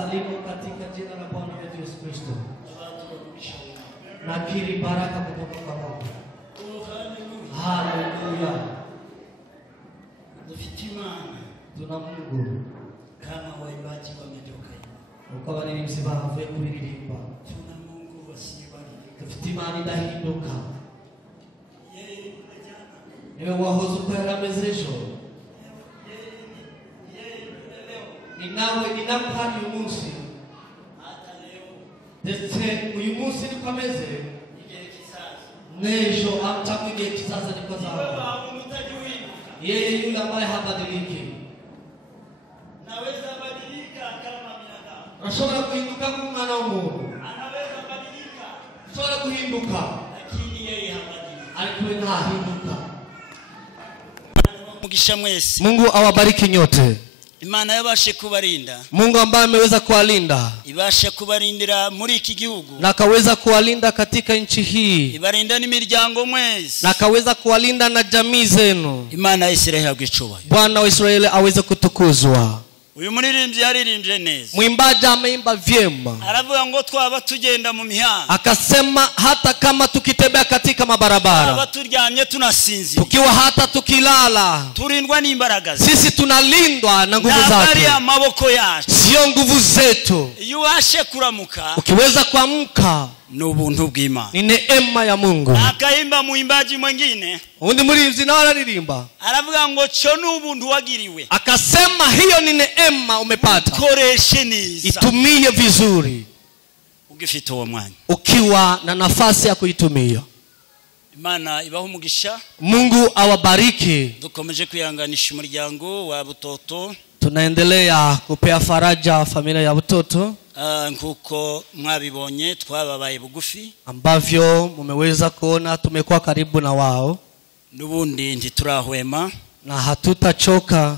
wasalimu katika jina la Bwana wetu Yesu Kristo. Nakiri baraka kutoka kwa Mungu. Haleluya. Tuna Mungu kama waimbaji wametoka hivi. Ukaba ni msibaha vya kuririmba. Tuna Mungu wasibali. Tufitimani dahinduka. Yeye ajana. Ewe wahozo kwa ramezesho. Inawe ninapani umunsi. Hata leo. Dete uyumunsi ni kameze. Ige kizazi. Nesho amtakuge kizazi ni kwa Wewe sababu. haumtajuibuka. Yeye yule ambaye habadiliki. Naweza badilika kama binadamu. Ashobora kuhinduka k'umwana w'umuntu. Anaweza badilika. Ashobora kuhinduka. Lakini yeye habadiliki. Ariko we ntahinduka. Mugisha mwese. Mungu awabariki nyote. Imana yabashe kubarinda. Mungu ambaye ameweza kuwalinda. Ibashe kubarindira muri iki gihugu. Na akaweza kuwalinda katika nchi hii. Ibarinda n'imiryango mwese. Na akaweza kuwalinda na jamii zenu. Imana ya Israeli agicubahiro. Bwana wa Israeli aweze kutukuzwa. Uyu muririmbyi yaririmbye neza. Mwimbaji ameimba vyema. Aravuga ngo twaba tugenda mu mihanda. Akasema hata kama tukitembea katika mabarabara. Twaba turyamye tunasinzira. Tukiwa hata tukilala. Turindwa n'imbaraga. Sisi tunalindwa na nguvu zake. Nabari amaboko yacu. Sio nguvu zetu. Iyo washe kuramuka. Ukiweza kuamka. Ni ubuntu bw'Imana. Ni neema ya Mungu. Akaimba muimbaji mwingine. Undi murimvyi nawe araririmba. Aravuga ngo cyo n'ubuntu wagiriwe. Akasema hiyo ni neema umepata. Koreshe neza. Itumie vizuri. Ugifite uwo mwanya. Ukiwa na nafasi ya kuitumia. Imana ibaho umugisha. Mungu awabariki. Dukomeje kwihanganisha umuryango wa Butoto. Tunaendelea kupea faraja familia ya Butoto. Nkuko mwabibonye twababaye bugufi. Ambavyo mumeweza kuona tumekuwa karibu na wao. Nubundi ntiturahwema. Na hatutachoka.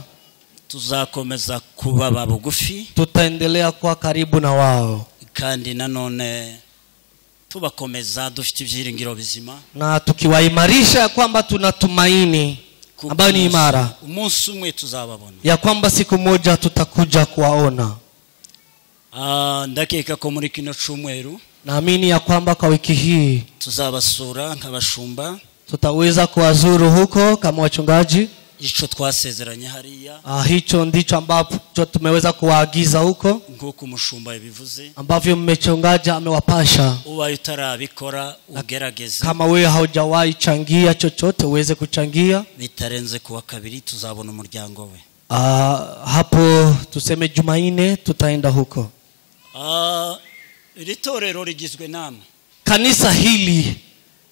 Tuzakomeza kubaba bugufi. Tutaendelea kuwa karibu na wao. Kandi nanone tubakomeza dufite ibyiringiro bizima. Na tukiwaimarisha kwamba tunatumaini ambayo ni imara. Umunsi umwe tuzababona. Ya kwamba siku moja tutakuja kuwaona. Ndakeka ko muri kino cyumweru. Naamini ya kwamba kwa wiki hii tuzabasura nk'abashumba. Tutaweza kuwazuru huko kama wachungaji. Ico twasezeranye hariya. Hicho ndicho ambacho tumeweza kuwaagiza huko. Nguko umushumba yabivuze. Ambavyo mmechungaji amewapasha. Ubaye utarabikora ugerageze. Kama wewe haujawahi changia chochote uweze kuchangia. Bitarenze kuwa kabiri tuzabona umuryango we. Hapo tuseme Jumanne tutaenda huko. Litorero rigizwe namwe. Kanisa hili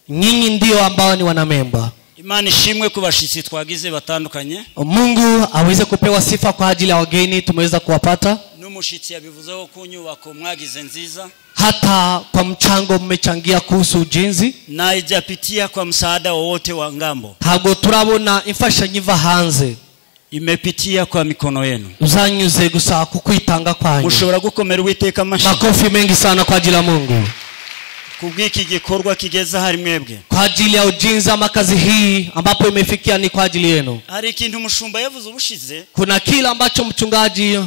nyinyi ndio ambao ni wanamemba. Imana ishimwe kubashitsi twagize batandukanye. Mungu aweze kupewa sifa kwa ajili ya wageni tumeweza kuwapata. N'umushitsi yabivuzeho ku nyubako mwagize nziza. Hata kwa mchango mmechangia kuhusu ujenzi. Na ijapitia kwa msaada wowote wa ngambo. Hago turabona imfashanyiva hanze. Imepitia kwa mikono yenu. Uzanyuze gusa kukwitanga kwanyu. Mushobora gukomera Uwiteka amashi. Makofi mengi sana kwa ajili ya Mungu. Kubwiki gikorwa kigeza hari mwebwe. Kwa ajili ya ujenzi ama kazi hii ambapo imefikia ni kwa ajili yenu. Hari ikintu umushumba yavuze ubushize. Kuna kila ambacho mchungaji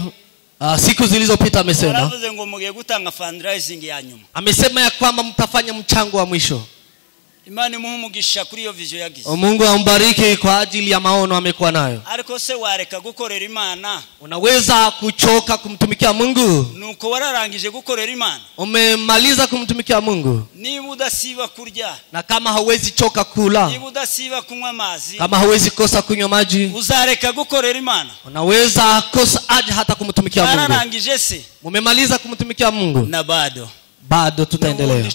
siku zilizopita amesema. Aravuze ngo mugiye gutanga fundraising ya nyuma. Amesema ya kwamba mtafanya mchango wa mwisho. Imana imuhumugisha kuri iyo vision yagize. Mungu ambariki kwa ajili ya maono amekuwa nayo. Ariko se wareka gukorera Imana? Unaweza kuchoka kumtumikia Mungu? Nuko wararangije gukorera Imana? Umemaliza kumtumikia Mungu? Niba udasiba kurya. Na kama hauwezi choka kula? Niba udasiba kunywa amazi? Kama hauwezi kosa kunywa maji? Uzareka gukorera Imana? Unaweza kosa aje hata kumtumikia Mungu? Wararangije se? Mumemaliza kumtumikia Mungu? Na bado tutaendelea.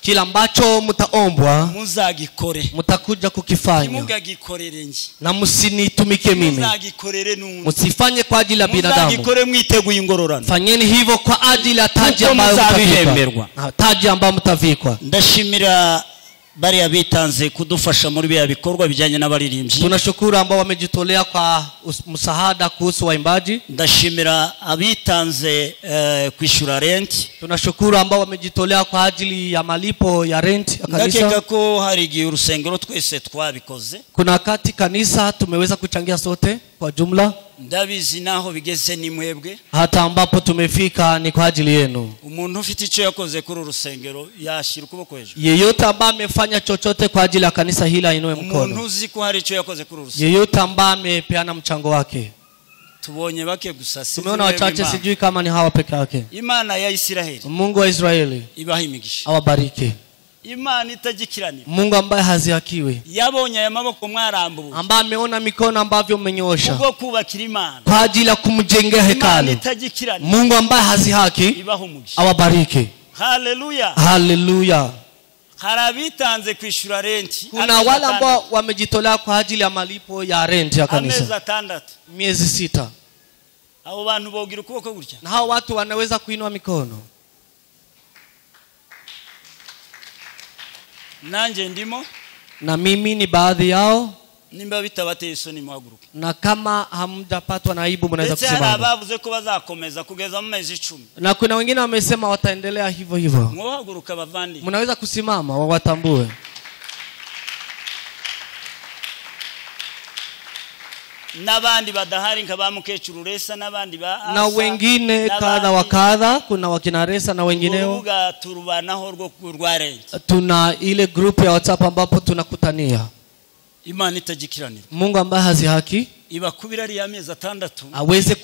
Kila ambacho mtaombwa muzagikore, mtakuja kukifanya. Mugagikorere nje. Na msinitumike mimi. Muzagikorere nundi. Msifanye kwa ajili ya binadamu. Muzagikore mwiteguye ingororano. Fanyeni hivyo kwa ajili ya taji ambayo mtavikwa. Taji ambayo mtavikwa. Ndashimira bari abitanze kudufasha muri bya bikorwa bijanye n'abaririmbyi. Tunashukuru ambao wamejitolea kwa msaada kuhusu waimbaji. Ndashimira abitanze kwishura rent. Tunashukuru ambao wamejitolea kwa ajili ya malipo ya rent ya kanisa. Ndakeka ko hari igihe urusengero twese twabikoze. Kuna wakati kanisa tumeweza kuchangia sote. kwa jumla. Ndabizi naho bigeze ni mwebwe. Hata ambapo tumefika ni kwa ajili yenu. Umuntu ufite icyo yakoze kuri urusengero yashira ukuboko hejuru. Yeyote ambaye amefanya chochote kwa ajili ya kanisa hili ainue mkono. Umuntu uzi ko hari icyo yakoze kuri urusengero. Yeyote ambaye amepeana mchango wake. Tubonye bake gusa. Tumeona wachache, sijui kama ni hawa peke yake. Imana ya Israeli. Mungu wa Israeli ibahimigisha. Awabariki. Imana itajikiranira. Mungu ambaye hazihakiwi. Yabonye aya maboko mwarambuye. Ambaye ameona mikono ambavyo mmenyoosha. Ubwo kubakira Imana. Kwa ajili ya kumjengea hekalu. Mungu ambaye hazihaki. Awabariki. Haleluya. Haleluya. Harabitanze kwishura renti. Kuna wale ambao wamejitolea kwa ajili ya malipo ya renti ya kanisa. Miezi 6. Abo bantu bogira ukuboko gutya. Na hao watu wanaweza kuinua mikono. Nanje ndimo. Na mimi ni baadhi yao. Nimba bitabateye isoni muhaguruke. Na kama hamjapatwa na aibu mnaweza kusimama. Ndetse abavuze ko bazakomeza kugeza mu mezi 10. Na kuna wengine wamesema wataendelea hivyo hivyo. Muhaguruka bavandi. Mnaweza kusimama wawatambue. Nabandi badahari nkabamukecuru Resa nabandi ba na wengine kadha wa kadha, kuna wakina Resa na wengineo. Urubuga turubanaho rwo kurwa renti. Tuna ile group ya WhatsApp ambapo tunakutania. Imana itajikiranira. Mungu ambaye hazihaki ibakubira ari amezi 6 aweze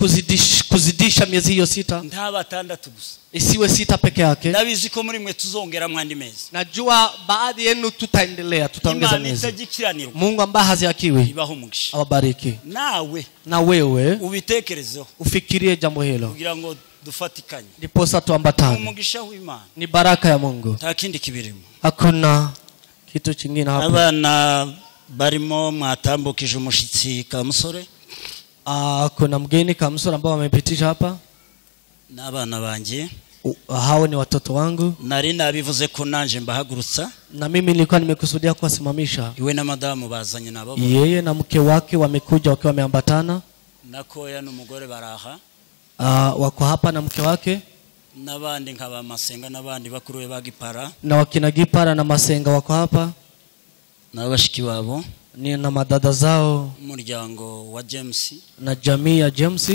kuzidisha miezi hiyo 6. Ndaba 6 gusa. Isiwe 6 peke yake. Ndabizi ko muri mwe tuzongera mwandi mezi. Najua baadhi yenu tutaendelea, tutaongeza miezi. Imana itajikiranira. Mungu ambaye hazihakiwi ibahumugisha. Awabariki. Nawe. Na wewe ubitekerezeho. Ufikirie jambo hilo. Kugira ngo dufatikanye. Ndiposa tuambatane. Umugisha w'Imana. Ni baraka ya Mungu. Takindi kibirimo. Hakuna kitu kingine hapa. Abana barimo mwatambukije umushitsi Kamusore. Kuna mgeni Kamusore ambao wamepitisha hapa. N'abana banje. Hao ni watoto wangu. Nari nabivuze ko nanje mbahagurutsa. Na mimi nilikuwa nimekusudia kuwasimamisha. Iwe na madamu bazanye nabo. Yeye na mke wake wamekuja wakiwa wameambatana. Nakoya n'umugore baraha. Wako hapa na mke wake. Nabandi nkaba Masenga nabandi bakuruwe bagipara. Na wakina Gipara na Masenga wako hapa. Na bashiki wabo ni na madada zao, umuryango wa James na jamii ya James.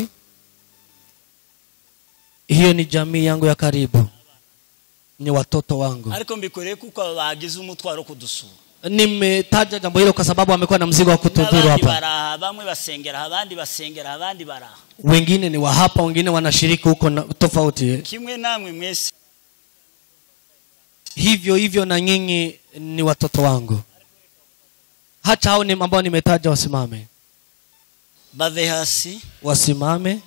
Hiyo ni jamii yangu ya karibu, ni watoto wangu. Ariko mbikoreye kuko bagize umutwaro kudusura. Nimetaja jambo hilo kwa sababu amekuwa na mzigo wa kutudhuru hapa. Bamwe basengera abandi basengera abandi baraha. Wengine ni wa hapa, wengine wanashiriki huko tofauti. Kimwe namwe mwese. Hivyo na nyinyi ni watoto wangu. Hata hao ni ambao nimetaja wasimame. Bave hasi. Wasimame.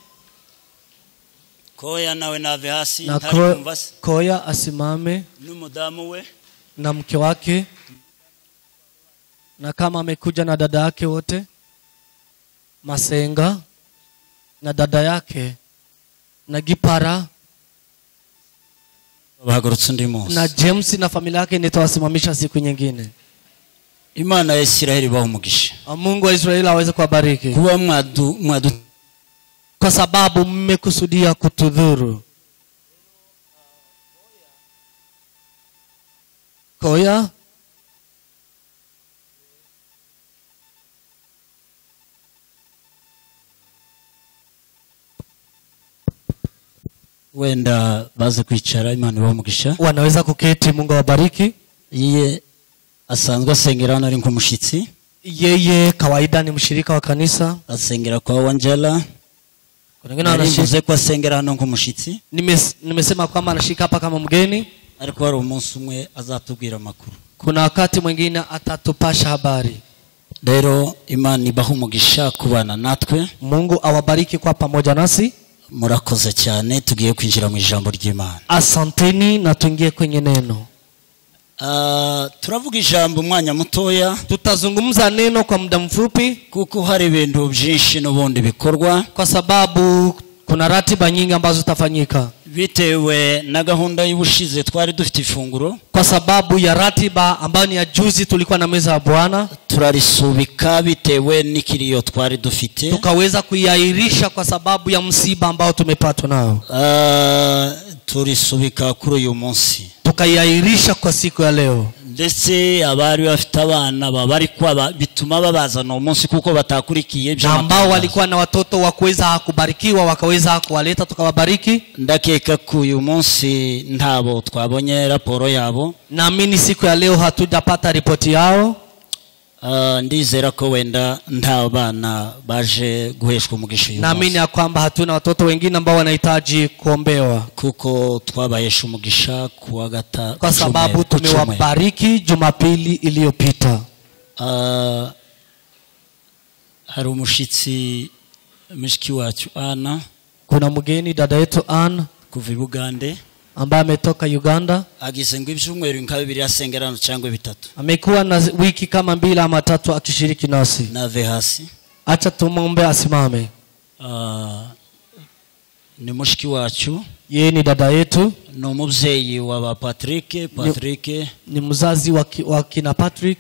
Koya nawe nave hasi. Na Koya asimame. N'umudamu we. Na mke wake. Na kama amekuja na dada yake wote. Masenga. Na dada yake. Na Gipara. Na James na familia yake nitawasimamisha siku nyingine. Imana ya Israeli bahumugisha. Mungu wa Israeli aweze kuwabariki. Kuwa mwadu kwa sababu mmekusudia kutudhuru. Koya wenda baze kwicara. Imana bahumugisha. Wanaweza kuketi. Mungu awabariki. Yeye asanzwe asengera hano ari nk'umushitsi. Yeye kawaida ni mshirika wa kanisa. Asengera kwa Angela. Narivuze ko asengera hano nk'umushitsi. Nimesema kwamba anashika hapa kama mgeni. Ariko hari umunsi umwe azatubwira makuru. Kuna wakati mwingine atatupasha habari. Rero Imana ibahumugisha kubana natwe. Mungu awabariki kwa pamoja nasi. Murakoze cyane. Tugiye kwinjira mu ijambo ry'Imana. Asanteni na tuingie kwenye neno. Turavuga ijambo umwanya mutoya. Tutazungumza neno kwa muda mfupi kuko hari ibintu byinshi n'ubundi bikorwa, kwa sababu kuna ratiba nyingi ambazo zitafanyika bitewe na gahunda y'ubushize twari dufite ifunguro. Kwa sababu ya ratiba ambayo ni ya juzi tulikuwa na meza ya Bwana, turarisubika bitewe n'ikiriyo twari dufite, tukaweza kuiahirisha kwa sababu ya msiba ambao tumepatwa nao. Turisubika kuri uyu munsi, tukaiahirisha kwa siku ya leo. ndetse abari bafite abana babarikwa bituma babazana umunsi kuko batakurikiye na ambao walikuwa na watoto wa kuweza kubarikiwa wakaweza kuwaleta tukawabariki. Ndakeka ko uyu munsi ntabo twabonye raporo yabo. Naamini siku ya leo hatujapata ripoti yao. Ndizera ko wenda nta bana baje guheshwa umugisha. Naamini ya kwamba hatuna watoto wengine ambao wanahitaji kuombewa kuko twabahesha umugisha kwa sababu tumewabariki Jumapili iliyopita. Hari umushitsi mshiki wacu Ana, kuna mgeni dada yetu Ana kuva Bugande ambaye ametoka Uganda. Agize ngo ibyumweru nka 2 asengerano cyangwa 3. Amekuwa na wiki kama 2 ama 3 akishiriki nasi. Nave hasi. Acha tumuombe asimame. Ni mushiki wacu. Yeye ni dada yetu. Ni umubyeyi wa Patrick. Ni mzazi wa kina Patrick.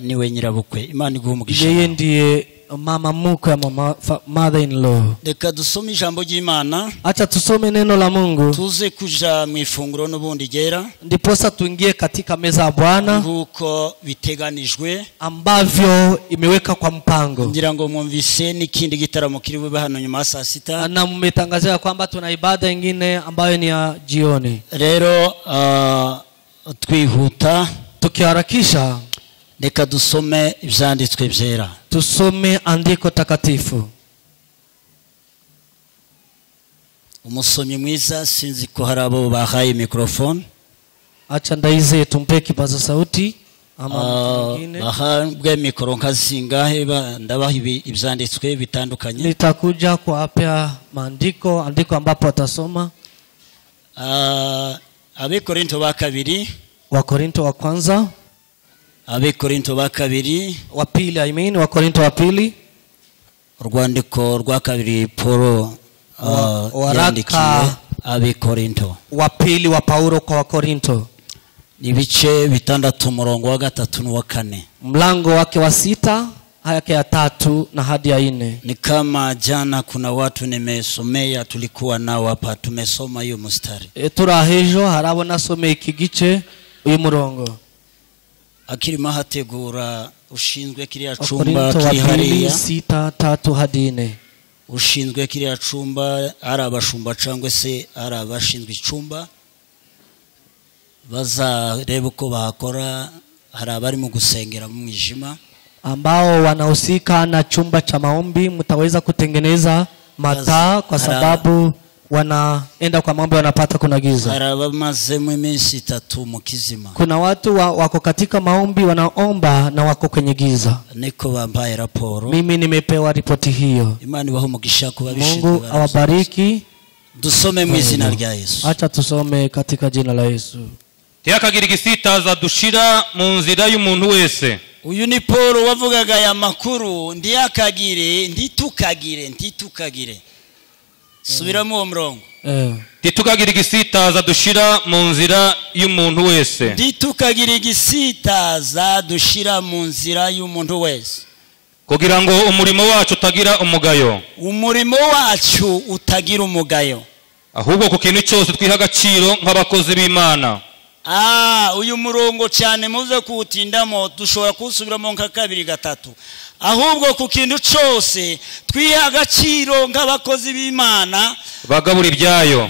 Ni we nyirabukwe. Imana iguhe umugisha. Yeye ndiye mama mkwe mama mother in law. Reka dusome ijambo ry'Imana. Acha tusome neno la Mungu. Tuze kuja mu ifunguro n'ubundi gera. Ndiposa tuingie katika meza ya Bwana. Nguko biteganijwe ambavyo imeweka kwa mpango. Ngira ngo mwumvise n'ikindi gitaramo kiri bube hano nyuma saa 6. Na mmetangazia kwamba tuna ibada nyingine ambayo ni ya jioni. Rero twihuta tukiharakisha. Reka dusome ibyanditswe byera. Tusome andiko takatifu. Umusomyi mwiza sinzi ko hari abo bahaye microphone. Acha ndaize tumpe kipaza sauti ama mwingine. Bahabwe mikoro nkazingahe ndabaha ibyanditswe bitandukanye. Nitakuja kuwapea maandiko andiko ambapo atasoma. Abekorinto ba kabiri. Wakorinto wa kwanza. Abekorinto ba kabiri. Wa pili Wakorinto wa pili. Urwandiko rwa kabiri Paulo yandikiye Abekorinto. Wa pili wa Paulo kwa Wakorinto. Ibice 6 umurongo wa 3 n'uwa 4. Mlango wake wa 6 yake ya 3 na hadi ya 4. Ni kama jana kuna watu nimesomea tulikuwa nao hapa tumesoma hiyo mstari. Turahejo harabo nasome ikigice uyu murongo. Akirimo hategura ushinzwe kiriya cumba kihariya 6:3 hadi 4. Ushinzwe kiriya cumba ari abashumba cyangwa se ari abashinzwe icumba bazareba uko bahakora. Hari abari mu gusengera mu mwijima ambao wanahusika na chumba cha maombi. Mtaweza kutengeneza mataa kwa sababu wanaenda kwa maombi wanapata kuna giza. Hari abamaze mu minsi 3 mu kizima. Kuna watu wako katika maombi wanaomba na wako kwenye giza. Niko bambaye raporo. Mimi nimepewa ripoti hiyo. Imana ibahe umugisha kuba bishinzwe. Mungu awabariki. Dusome mu izina rya Yesu. Acha tusome katika jina la Yesu. Tiyakagira igisitaza dushira mu nzira y'umuntu wese. Uyu ni Paulo wavugaga ya makuru ndiyakagire nditukagire. Subiramo uwo murongo. Titukagira igisitaza dushira mu nzira y'umuntu wese. Nditukagira igisitaza dushira mu nzira y'umuntu wese. Kugira ngo umurimo wacu utagira umugayo. Umurimo wacu utagira umugayo. Ahubwo ku kintu cyose twiha agaciro nk'abakozi b'Imana. Uyu murongo cyane muze kuwutindamo dushobora kusubiramo nka 2-3. Ahubwo ku kintu cyose twiha agaciro nk'abakozi b'Imana bagabura ibyayo.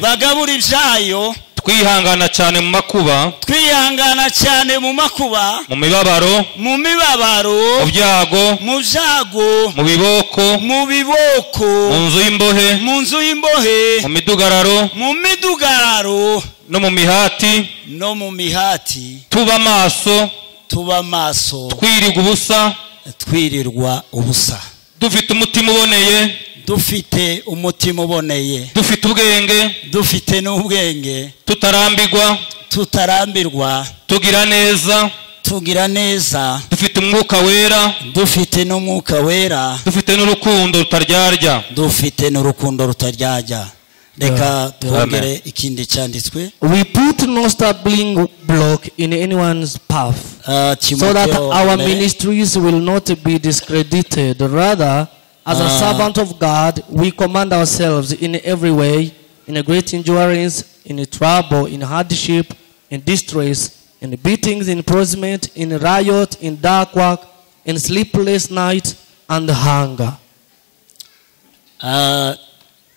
Twihangana cyane mu makuba. Mu mibabaro. Mu byago. Mu biboko. Mu nzu y'imbohe. Mu midugararo. No mu mihati. Tuba maso. Twirirwa ubusa. Dufite umutima uboneye. Dufite n'ubwenge. Tutarambirwa. Tugira neza. Dufite umwuka wera. Dufite n'urukundo rutaryarya. Reka twongere ikindi cyanditswe. We put no stumbling block in anyone's path, so that our ministries will not be discredited. Rather, as a servant of God, we command ourselves in every way, in a great endurance, in a trouble, in hardship, in distress, in beatings, in imprisonment, in riot, in dark work, in sleepless night, and hunger.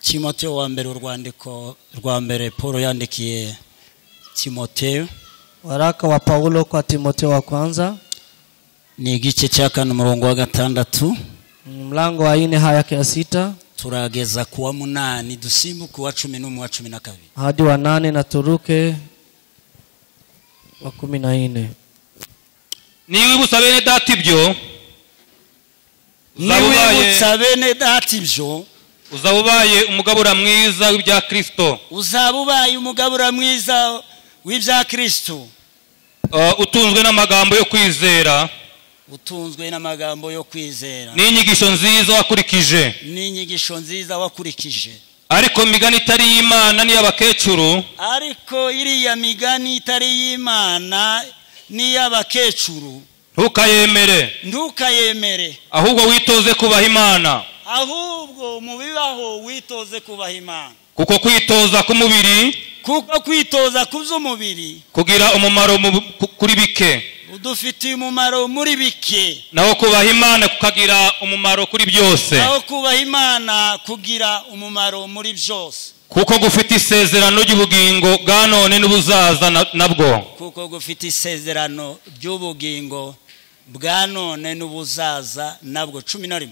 Timotheo wa mbere urwandiko rwa mbere Paulo yandikiye Timotheo. Waraka wa Paulo kwa Timotheo wa kwanza ni igice cya 4:6. Mlango wa 4 haya ya 6. Turageza kuwa 8 dusimbuka wa 11 wa 12. Hadi wa 8 na turuke wa 14. Niwibutsa bene data ibyo uzabubaye umugabura mwiza w'ibya Kristo. Uzabubaye umugabura mwiza w'ibya Kristo. Utunzwe n'amagambo yo kwizera. Utunzwe n'amagambo yo kwizera. N'inyigisho nziza wakurikije. N'inyigisho nziza wakurikije. Ariko migani itari y'Imana ni y'abakecuru. Ariko iriya migani itari y'Imana ni y'abakecuru. Ntukayemere. Ahubwo witoze kubaha Imana. Ahubwo mubibaho witoze kubaha Imana. Kuko kwitoza k'umubiri. Kuko kwitoza k'umubiri. Kugira umumaro kuri bike. Udufitiye umumaro muri bike. Naho kubaha Imana kukagira umumaro kuri byose. Naho kubaha Imana kugira umumaro muri byose. Kuko gufite isezerano ry'ubugingo bwa none n'ubuzaza nabwo. Kuko gufite isezerano ry'ubugingo bwa none n'ubuzaza nabwo. 11.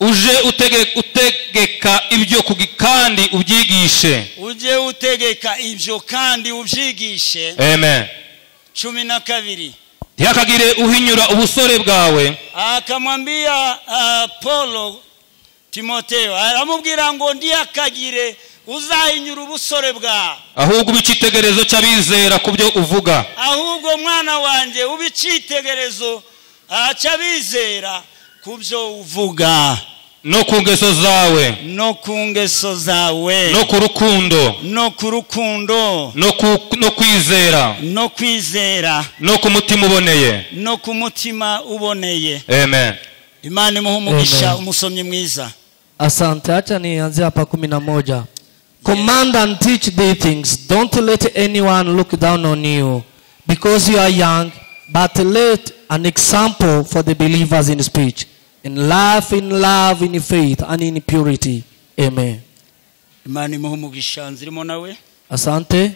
Uje utegeka ibyo kandi ubyigishe. Uje utegeka ibyo kandi ubyigishe. Amen. 12. Ntihakagire uhinyura ubusore bwawe. Akamwambia Paulo Timotheo, aramubwira ngo ndihakagire uzahinyura ubusore bwawe. Ahubwo ubicitegerezo cy'abizera kubyo uvuga. Ahubwo mwana wanje ubicitegerezo cy'abizera kubyo uvuga. No ku ngeso zawe. No ku ngeso zawe. No ku rukundo. No ku rukundo. No kwizera. No kwizera. No ku mutima uboneye. No ku mutima uboneye. Amen. Imana imuhumugisha umusomyi mwiza. Asante. Acha nianze hapa 11. Command and teach these things. Don't let anyone look down on you because you are young, but let an example for the believers in speech, in life, in faith, and in purity. Amen. Imana imuhumugisha nzirimo nawe. Asante.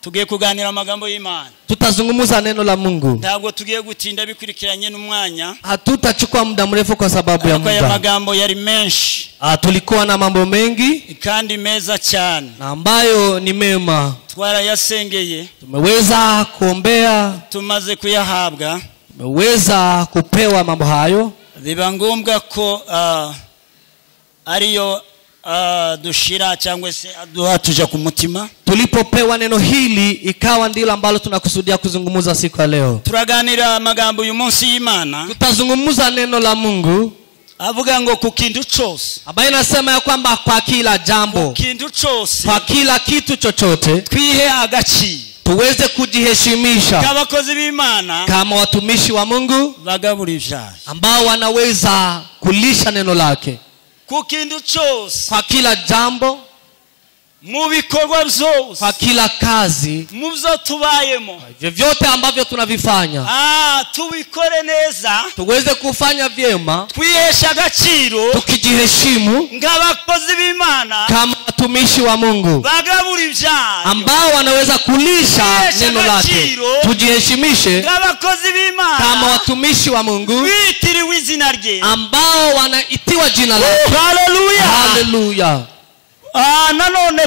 Tugiye kuganira amagambo y'Imana. Tutazungumza neno la Mungu. Ntabwo tugiye gutinda bikurikiranye n'umwanya. Hatutachukua muda mrefu kwa sababu ya muda. Kwa magambo yari menshi. Tulikuwa na mambo mengi kandi meza cyane. Na ambayo ni mema. Twarayasengeye. Tumeweza kuombea. Tumaze kuyahabwa. Tumeweza kupewa mambo hayo. Biba ngombwa ko ariyo dushira cyangwa se aduha tuja ku mutima. Tulipopewa neno hili ikawa ndilo ambalo tunakusudia kuzungumza siku ya leo. Turaganira amagambo uyu munsi y'Imana. Tutazungumza neno la Mungu. Avuga ngo ku kintu cyose. Ambaye inasema ya kwamba kwa kila jambo. Ku kintu cyose. Kwa kila kitu chochote. Twihe agaciro. Tuweze kujiheshimisha. Kabakozi b'Imana. Kama watumishi wa Mungu. Bagabura ibyaha. Ambao wanaweza kulisha neno lake. Ku kintu cyose. Kwa kila jambo. Mu bikorwa byose. Kwa kila kazi. Mu byo tubayemo. Vyote ambavyo tunavifanya. Tubikore neza. Tuweze kufanya vyema. Twihesha agaciro. Tukijiheshimu. Ng'abakozi b'Imana. Kama watumishi wa Mungu. Bagabura ibyaha. Ambao wanaweza kulisha neno lake. Tujiheshimishe. Ng'abakozi b'Imana. Kama watumishi wa Mungu. Bitiriwe izina rye. Ambao wanaitiwa jina lake. Hallelujah. Hallelujah. Nanone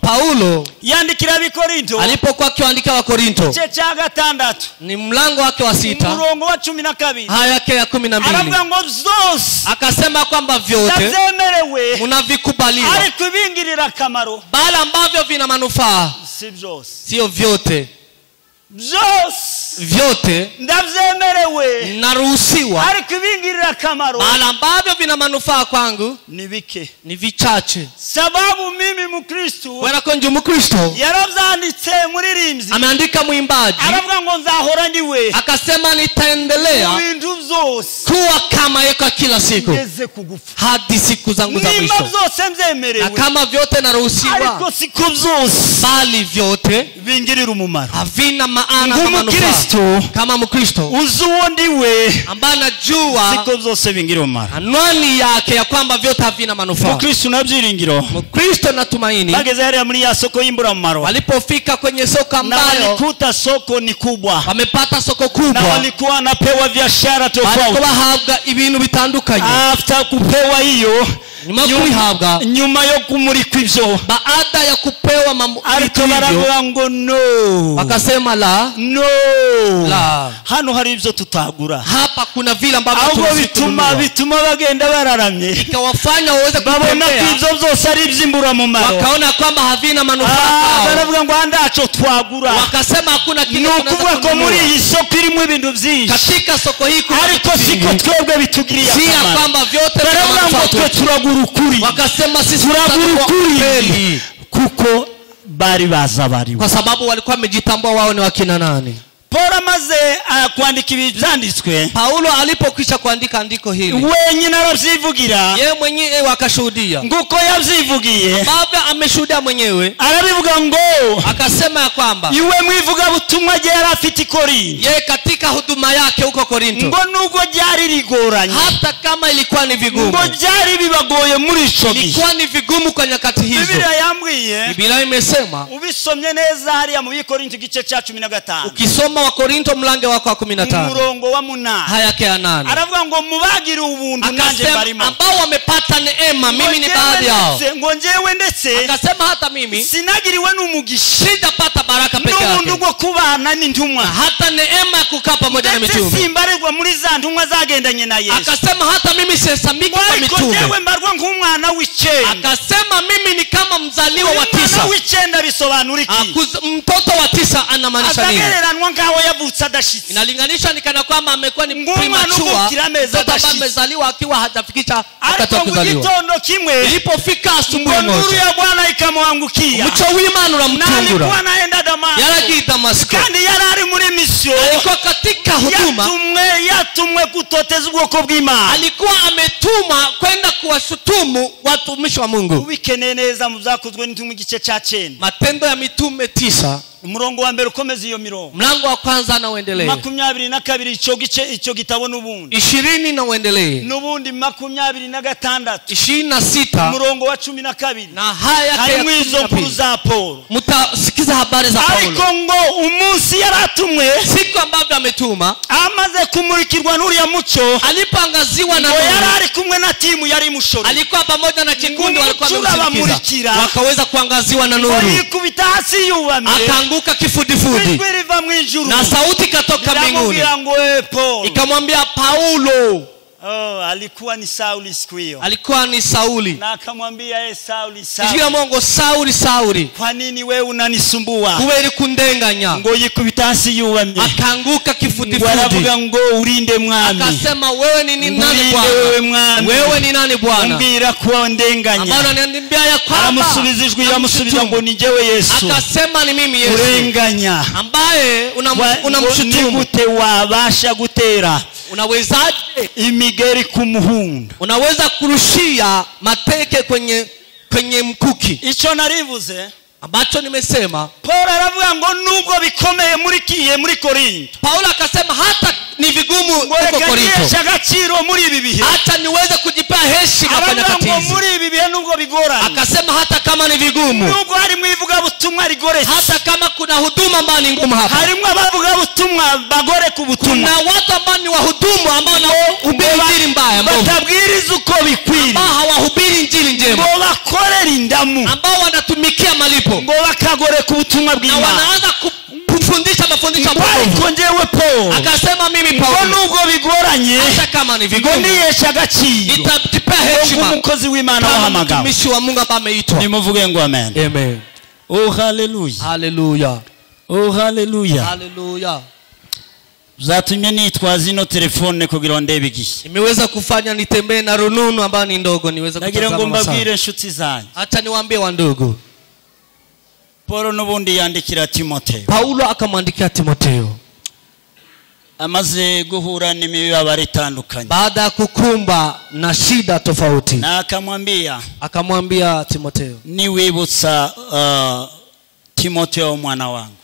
Paulo yandikira abikorinto alipokuwa akiandika wa Korinto cya 6 ni mlango wake wa 6 murongo wa 12 haya yake ya 12 aravuga ngo zose akasema kwamba vyote mnavikubaliwa ariko ibingirira akamaro bali ambavyo vina manufaa si byose sio vyote vyote ndavyemerewe naruhusiwa ariko ibingirira akamaro bali ambavyo vina manufaa kwangu ni bike ni vichache sababu mimi mukristo wala konje mukristo yaravyanditse muririmbyi ameandika muimbaji aravuga ngo nzahora ndiwe akasema nitaendelea ibintu zose kuwa kama yeka kila siku ngeze kugufa hadi siku zangu za mwisho. Nima zose mzemerewe na kama vyote naruhusiwa ariko siku zose bali vyote bingirira umumaro havina maana kama manufaa. Kama Mkristo uzuo ndiwe ambaye anajua siku zose bingirira umumaro anwani yake ya kwamba vyote havina manufaa. Mkristo nabyiringiro Mkristo natumaini bageze hariya muri ya soko y'imbura mumaro walipofika kwenye soko ambayo walikuta soko ni kubwa wamepata soko kubwa na walikuwa wanapewa biashara tofauti walikuwa habwa ibintu bitandukanye. After kupewa hiyo nyuma yo kumurikwa ivyo baada ya kupewa mambo ariko baravuga ngo no wakasema la hano hari ivyo tutagura hapa kuna vile ambavyo bituma bagenda bararamye ikawafanya waweze babona ivyo vyose ari ivy'imbura mu maro wakaona kwamba havina manufaa. Baravuga ngo andacho twagura wakasema hakuna kitu kuvuga ko muri iyi soko irimo ibintu vyinshi katika soko hii kuna ariko siko twebwe bitugiriye akamaro kwamba vyote turagura ukuri wakasema sisi turagura ukuri kuko bari bazabari kwa sababu walikuwa wamejitambua wao ni wakina nani. Paulo amaze kuandika ibyanditswe Paulo alipokwisha kuandika andiko hili wenyine aravyivugira yeye mwenyewe akashuhudia nguko yavyivugiye baba ameshuhudia mwenyewe arabivuga ngo akasema ya kwamba iwe mwivuga butumwa je yarafite Korinto yeye katika huduma yake huko Korinto ngo nugo ryari rigoranye hata kama ilikuwa ni vigumu ngo ryari bibagoye muri ico gihe ilikuwa ni vigumu kwa nyakati hizo. Biblia yambwiye Biblia imesema ubisomye neza hariya mu Korinto gice cha 15 ukisoma wa Korinto mlango wako wa 15 murongo wa 8 hayake ya 8 aravuga ngo mubagire ubuntu nanje barimo ambao wamepata neema mimi ni baadhi yao ngo njewe ndetse akasema hata mimi sinagiriwe n'umugisha sitapata baraka peke yake n'umuntu ngo kubana n'intumwa hata neema ya kukaa pamoja na mitume simbarirwa muri za ntumwa zagendanye na Yesu akasema hata mimi sisamiki kwa mitume njewe mbarwa nk'umwana w'icenda akasema mimi ni kama mzaliwa wa 9 umwana w'icenda bisobanura iki mtoto wa 9 anamaanisha nini akagereranwa ngaho yavutse adashitse inalinganisha ni kana kwamba amekuwa ni premature mtoto ambaye amezaliwa akiwa hajafikisha wakati wa kuzaliwa. Gitondo kimwe ilipofika asubuhi moja nuru ya Bwana ikamwangukia mcho w'Imana uramtungura alikuwa anaenda Damasco yaragiye Damasco kandi yarari muri mission alikuwa katika huduma yatumwe kutoteza ubwoko bw'Imana alikuwa ametuma kwenda kuwashutumu watumishi wa Mungu. Ubikeneye neza mu byakozwe n'intumwa igice cya 9 Matendo ya Mitume 9 umurongo wa mbere ukomeza iyo mirongo mlango wa kwanza na uendelee 22 icyo gitabo n'ubundi 20 na uendelee n'ubundi 26 26 umurongo wa 12 na haya harimo izo nkuru za Paulo mutasikiza habari za Paulo ariko ngo umunsi yaratumwe siku ambavyo ametuma amaze kumurikirwa n'uriya mucyo alipoangaziwa na yari kumwe na timu yari mushoro alikuwa pamoja na kikundi walikuwa wamemsikiza wakaweza kuangaziwa na nuru yikubita hasi yubamye akaanguka kifudifudi na sauti katoka mbinguni ikamwambia Paulo alikuwa ni Sauli siku hiyo alikuwa ni Sauli na akamwambia Sauli Ijira Mungu Sauli kwa nini wewe unanisumbua kubera kundenganya ngo yikubita hasi yubamye akaanguka kifudifudi aravuga ngo urinde mwami akasema wewe ni nani Bwana wewe ni nani Bwana mbira kuwa ndenganya ambao ananiambia ya kwamba amusubizijwe yamusubiza ngo ni jewe Yesu akasema ni mimi Yesu urenganya ambaye unamshutumu gute wabasha gutera unawezaje imigeri kumuhunda unaweza kurushia mateke kwenye mkuki ico narivuze ambacho nimesema Paulo aravuga ngo nubwo bikomeye muri Korinto Paulo akasema hata ni vigumu huko Korinto agaciro muri ibi bihe hata niweze kujipea heshima kwa nyakati hizi muri ibi bihe nubwo bigoranye akasema hata kama ni vigumu nubwo hari mwivuga butumwa rigoretse hata kama kuna huduma ambayo ni ngumu hapa harimo abavuga butumwa bagore ku butumwa kuna watu ambao ni wahudumu ambao na hubiri injili mbaya batabwiriza uko bikwiriye ambao hawahubiri injili njema ngo bakorera indamu ambao wanatumikia malipo ngo bakagore ku butumwa bw'Imana na wanaanza kufundisha mafundisho mabovu njewe Paulo akasema mimi Paulo nubwo bigoranye hata kama ni vigumu ndiyesha agaciro itatipea heshima umukozi w'Imana wahamagawe mtumishi wa Mungu ambaye ameitwa nimuvuge ngo amen amen oh hallelujah hallelujah oh hallelujah hallelujah zatumye nitwaza ino telefone kugira ndebe igihe imeweza kufanya nitembee na rununu ambayo ni ndogo niweze kutazama nagira ngo mbabwire inshuti zanyu acha niwaambie wa ndugu Paulo nubundi yandikira Timotheo Paulo akamwandikia Timotheo amaze guhura n'imibabaro itandukanye, baada ya kukumba na shida tofauti, na akamwambia Timotheo, niwibutsa Timotheo mwana wangu.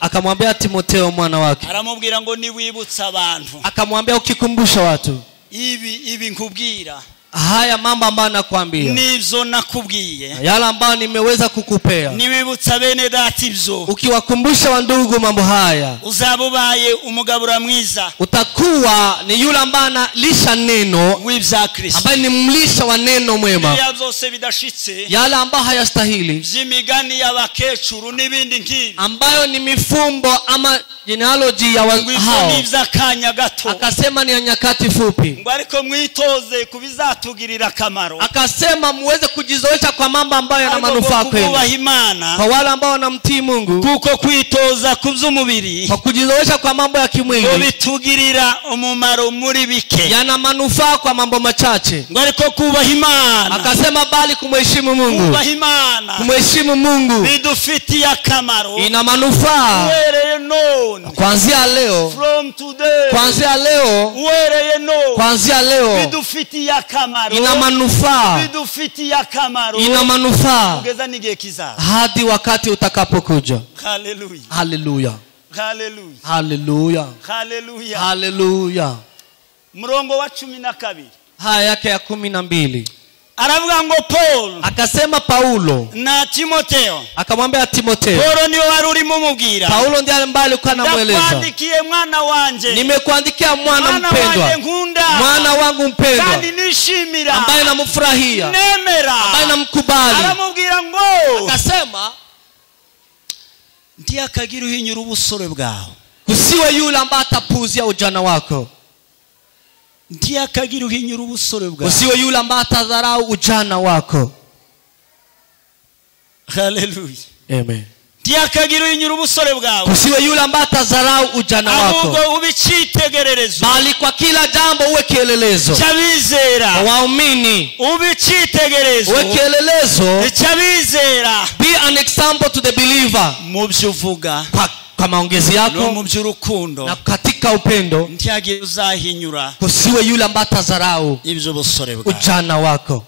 Akamwambia Timotheo mwana wake, aramubwira ngo niwibutsa abantu, akamwambia ukikumbusha watu ibi nkubwira, haya mambo ambayo nakwambia, nizo nakubwiye, yale ambayo nimeweza kukupea, niwibutsa bene data ibyo, ukiwakumbusha wandugu mambo haya, uzabubaye umugabura mwiza, utakuwa ni yule ambaye analisha neno w'ibya Kristo, ambaye ni mlisha wa neno mwema, byose bidashitse, yale ambayo hayastahili, by'imigani y'abakecuru n'ibindi nk'ibi, ambayo ni mifumbo ama genealogy ya hao, akasema ni nyakati fupi, ngo ariko mwitoze kubizatugirira akamaro, akasema muweze kujizoesha kwa mambo ambayo yana manufaa kwenu, kwa wale ambao wanamtii Mungu, kuko kwitoza kuby'umubiri, kwa kujizoesha kwa mambo ya kimwili, ngo bitugirira umumaro muri bike, yana manufaa kwa mambo machache. ngo ariko kubaha Imana, akasema bali kumheshimu Mungu, kubaha Imana, kumheshimu Mungu bidufitiye akamaro, ina manufaa kuanzia leo, from today, kuanzia leo, kuanzia leo, bidufitiye akamaro, ina manufaa, bidufitiye akamaro, ina manufaa kugeza n'igihe kizaza, hadi wakati utakapokuja. Hallelujah, hallelujah, hallelujah, hallelujah, hallelujah, hallelujah. Murongo wa 12 haya yake ya 12 aravuga ngo Paul, akasema Paulo na Timotheo, akamwambia Timotheo, Paulo ndio warurimo mubwira, Paulo ndiye ambaye alikuwa anamueleza, ndakuandikiye mwana wanje, nimekuandikia mwana mpendwa, mwana wangu mpendwa, kandi nishimira, ambaye namfurahia, nemera, ambaye namkubali. aramubwira ngo, akasema ndiye akagira uhinyura ubusore bwawe, kusiwe yule ambaye atapuzia ujana wako, ndiye akagira uhinyura ubusore bwawe, usiwe yule ambaye atadharau ujana wako. Hallelujah, amen. ndiye akagira uhinyura ubusore bwawe, usiwe yule ambaye atadharau ujana wako, ahubwo ubicitegererezo, bali kwa kila jambo uwe kielelezo cyabizera, waumini, ubicitegerezo, uwe kielelezo cyabizera, be an example to the believer, mu byuvuga, kwa maongezi yako, no mu by'urukundo, na katika upendo, ntiyagiye uzahinyura, usiwe yule ambaye atadharau ibyo busore bwawe, ujana wako.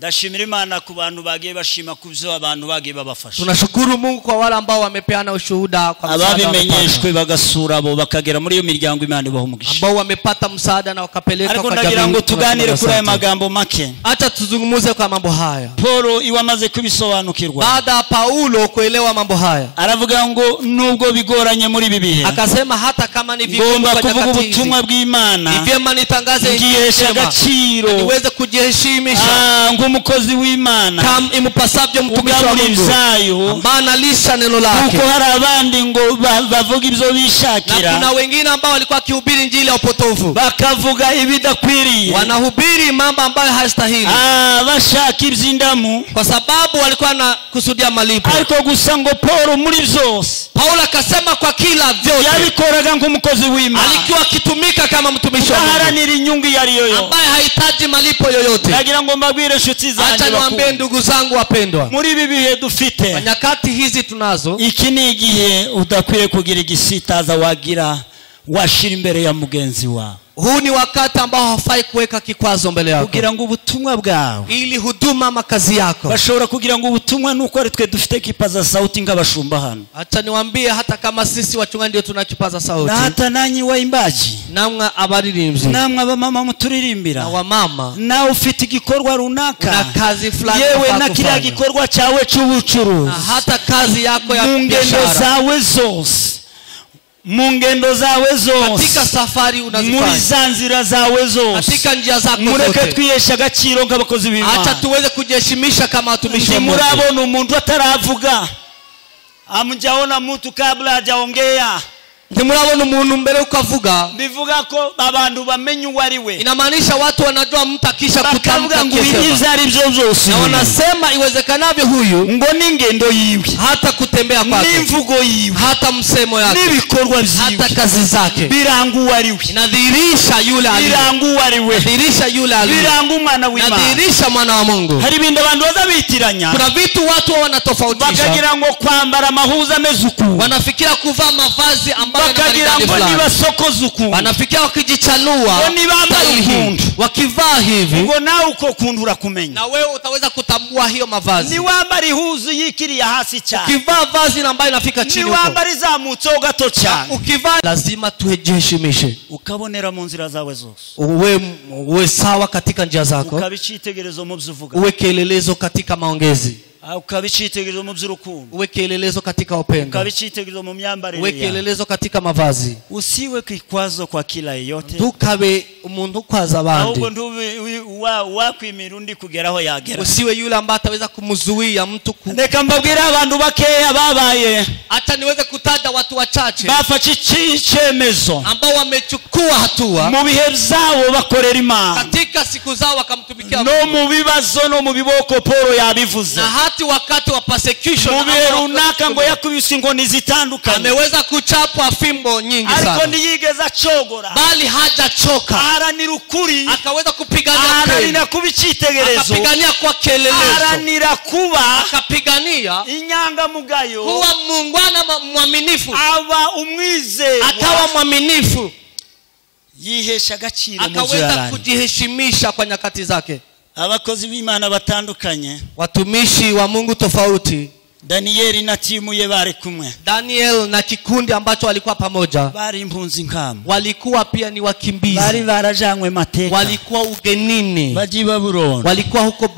Ndashimira Imana ku bantu bagiye bashima kubyo abantu bagiye babafasha. Tunashukuru Mungu kwa wale ambao wamepeana ushuhuda kwa msaada, ababimenyeshwe bagasura abo bakagera muri iyo miryango Imana ibaho umugisha, ambao wamepata msaada na wakapeleka kwa jamii. Ndagira ngo tuganire kuri aya magambo make, acha tuzungumuze kwa mambo haya. Paulo iwamaze kubisobanukirwa, baada Paulo kuelewa mambo haya, aravuga ngo nubwo bigoranye muri bibihe, akasema hata kama ni vigumu kwa kuvuga ubutumwa bw'Imana, ni vyema nitangaze agaciro, niweze kujiheshimisha umukozi w'Imana, kama imupasavyo mtumishi wa Mungu ambaye analisha neno lake, kuko hari abandi ngo bavuga ibyo bishakira, na kuna wengine ambao walikuwa wakihubiri injili ya upotovu, bakavuga ibidakwiriye, wanahubiri mambo ambayo hayastahili, bashaka iby'indamu, kwa sababu walikuwa na kusudia malipo. ariko gusa ngo Paulo muri byose, Paulo akasema kwa kila vyote yabikoraga nk'umukozi w'Imana, alikuwa akitumika kama mtumishi wa Mungu, haranira inyungu yari yoyo, ambaye hahitaji malipo yoyote. Nagira ngo mbabwire inshuti zanjye, acha niwaambie ndugu zangu wapendwa, muri ibi bihe dufite, nyakati hizi tunazo, iki ni igihe udakwiye kugira igisitaza wagira washira imbere ya mugenzi wawe. Huu ni wakati ambao hafai kuweka kikwazo mbele yako, kugira ngo ubutumwa bwawe, ili huduma makazi yako, bashobora kugira ngo ubutumwa nuko ari twe dufite kipaza sauti ngabashumba hano. Acha niwaambie hata kama sisi wachungaji ndio tunakipaza sauti, na hata nanyi waimbaji, namwe abaririmbyi, namwe abamama muturirimbira, na wamama, na ufite igikorwa runaka, na kazi fulani, yewe na kila gikorwa cyawe cy'ubucuruzi, na hata kazi yako ya biashara, zawe zose, mungendo zawe zose, katika safari unazifanya, muri zanzira zawe zose, katika njia zako zote, mureke twiyesha agaciro nk'abakozi b'Imana. Acha tuweze kujiheshimisha kama watumishi wa Mungu. Murabona umuntu ataravuga, amjaona mtu kabla hajaongea, ntimurabona umuntu mbere ukavuga, bivuga ko abantu bamenye uwari we, inamaanisha watu wanajua mtu akisha kutamka izari byo byose, na wanasema iwezekanavyo huyu ngo n'ingendo yiwe, hata kutembea kwake, n'imvugo yiwe, hata msemo yake, n'ibikorwa byiwe, hata kazi zake, birangu wari we, inadhihirisha yule aliye, birangu wari we, inadhihirisha yule aliye, birangu mwana w'Imana, inadhihirisha mwana wa Mungu. Hari ibintu abantu bazabitiranya, kuna vitu watu wanatofautisha, bakagira ngo kwambara mahuza mezuku, wanafikiria kuvaa mavazi ambayo bakagira ngo nibasokoze ukuntu wanafikia wakijichanua wakivaa hivi ngo nawe uko kuntu urakumenya na wewe utaweza kutambua hiyo mavazi ni wambara ihuzu yikiriya hasi cyane ukivaa vazi ambayo inafika chini huko ni wambara izamutse gato cyane ukivaa lazima tuheshimishe ukabonera mu nzira zawe zose uwe sawa katika njia zako ukabicitegerezo mu byivuga uwe kielelezo katika maongezi ukabicitegerezo mu by'urukundo uwe kielelezo katika upendo ukabicitegerezo mu myambarire uwe kielelezo katika mavazi usiwe kikwazo kwa kila yeyote tukabe umuntu kwaza abandi ahubwo wakwimira undi kugeraho yagera usiwe yule ambaye ataweza kumzuia mtu reka mbabwira abantu bakeya babaye hata niweze kutaja watu wachache bafashe icyemezo ambao wamechukua hatua mu bihe byabo bakorera Imana katika siku zao wakamtumikia no mu bibazo no mu biboko Paulo yabivuze hati wakati wa persecution muberunaka ngo yakubise ingoni zitandukanye ameweza kuchapwa fimbo nyingi sana ariko ntiyigeza chogora bali hajachoka aharanira ukuri akaweza kupigania aharanira kubicitegerezo akapigania kwa kelelezo aharanira kuba akapigania inyangamugayo kuwa muungwana mwaminifu aba umwize akawa mwaminifu yihesha agaciro akaweza kujiheshimisha kwa nyakati zake abakozi b'Imana batandukanye watumishi wa Mungu tofauti Danieli na timu ye bari kumwe Daniel na kikundi ambacho walikuwa pamoja bari impunzi nkama walikuwa pia ni wakimbizi bari barajanywe mateka walikuwa ugenini baji Babuloni walikuwa huko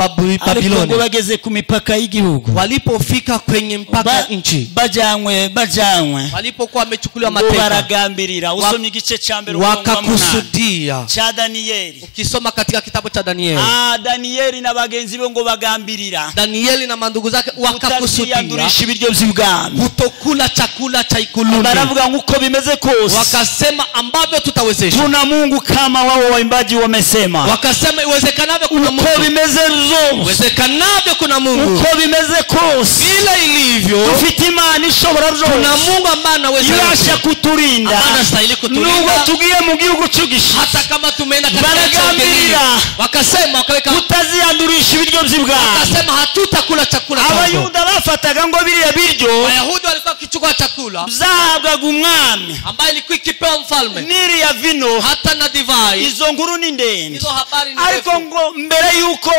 Babiloni bageze ku mipaka y'igihugu walipofika kwenye mpaka nchi bajanywe walipokuwa wamechukuliwa mateka baragambirira usomye igice cha mbere wakakusudia cha Danieli ukisoma katika kitabu cha Danieli Danieli na bagenzi be ngo bagambirira Danieli na mandugu zake wakakusudia yandurisha ibiryo by'ubwami kutokula chakula cha ikuluni baravuga nguko bimeze kose wakasema ambavyo tutawezesha tuna Mungu kama wao waimbaji wamesema wakasema iwezekanavyo kuna Mungu uko bimeze zote iwezekanavyo kuna Mungu uko bimeze kose bila ilivyo tufite Imana ishobora byose kuna Mungu ambaye anaweza yasha kuturinda anastahili kuturinda nubwo tugiye mu gihugu cy'ugisha hata kama tumeenda katika baragambirira wakasema wakaweka tutaziyandurisha ibiryo by'ubwami wakasema hatutakula chakula abayuda bafataga ngo biriya biryo Wayahudi walikuwa kichukua chakula zahabwaga umwami ambaye ilikuwa ikipewa mfalme niri ya vino hata na divai izo nkuru ni ndende hizo habari ni ariko ngo mbere yuko